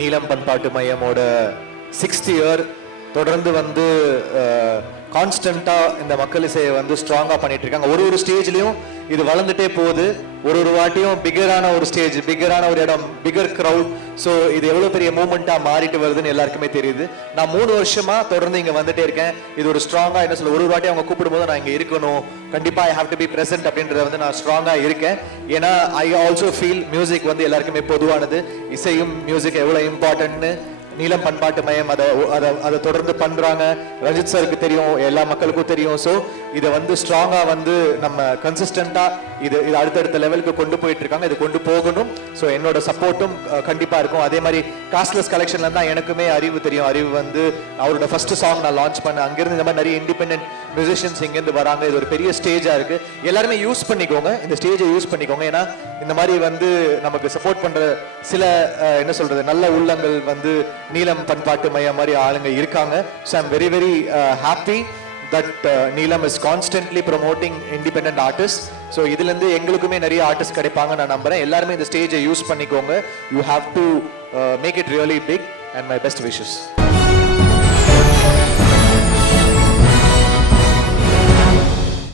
நீலம் பண்பாட்டு மையமோட sixth year தொடர்ந்து வந்து கான்ஸ்டண்ட்டாக இந்த மக்கள் இசையை வந்து ஸ்ட்ராங்காக பண்ணிட்டு இருக்காங்க ஒரு ஒரு ஸ்டேஜ்லையும் இது வளர்ந்துட்டே போகுது. ஒரு ஒரு வாட்டியும் பிகரான ஒரு ஸ்டேஜ் பிகரான ஒரு இடம் பிகர் க்ரௌட் ஸோ இது எவ்வளோ பெரிய மூமெண்ட்டாக மாறிட்டு வருதுன்னு எல்லாருக்குமே தெரியுது. நான் மூணு வருஷமாக தொடர்ந்து இங்கே வந்துட்டே இருக்கேன். இது ஒரு ஸ்ட்ராங்காக என்ன சொல்ல ஒரு ஒரு வாட்டி அவங்க கூப்பிடும்போது நான் இங்கே இருக்கணும். கண்டிப்பாக I have to be present அப்படின்றத வந்து நான் ஸ்ட்ராங்காக இருக்கேன். ஏன்னா ஐ ஆல்சோ ஃபீல் மியூசிக் வந்து எல்லாருக்குமே பொதுவானது. இசையும் மியூசிக் எவ்வளோ இம்பார்ட்டன்ட்னு நீலம் பண்பாட்டு மையம் அதை அதை அதை தொடர்ந்து பண்றாங்க. ரஞ்சித் சாருக்கு தெரியும் எல்லா மக்களுக்கும் தெரியும். ஸோ இதை வந்து ஸ்ட்ராங்கா வந்து நம்ம கன்சிஸ்டண்டா இது இது அடுத்தடுத்த லெவலுக்கு கொண்டு போயிட்டு இருக்காங்க இது கொண்டு போகணும். ஸோ என்னோட சப்போர்ட்டும் கண்டிப்பாக இருக்கும். அதே மாதிரி காஸ்ட்லெஸ் கலெக்ஷன்ல தான் எனக்குமே அறிவு தெரியும். அறிவு வந்து அவரோட ஃபர்ஸ்ட் சாங் நான் லான்ச் பண்ணேன். அங்கிருந்து இந்த மாதிரி நிறைய இண்டிபெண்டன்ட் மியூசிஷியன்ஸ் இங்கேருந்து வராங்க. இது ஒரு பெரிய ஸ்டேஜாக இருக்கு. எல்லாருமே யூஸ் பண்ணிக்கோங்க. இந்த ஸ்டேஜை யூஸ் பண்ணிக்கோங்க. ஏன்னா இந்த மாதிரி வந்து நமக்கு சப்போர்ட் பண்ற சில என்ன சொல்றது நல்ல உள்ளங்கள் வந்து நீலம் பண்பாட்டு மையம் மாதிரி ஆளுங்க இருக்காங்க. So I'm very very happy that Neelam is constantly promoting independent artist so இதுலேருந்து எங்களுக்குமே நிறைய ஆர்டிஸ்ட் கிடைப்பாங்க நான் நம்புறேன். எல்லாருமே இந்த ஸ்டேஜை யூஸ் பண்ணிக்கோங்க. You have to make it really big and my best wishes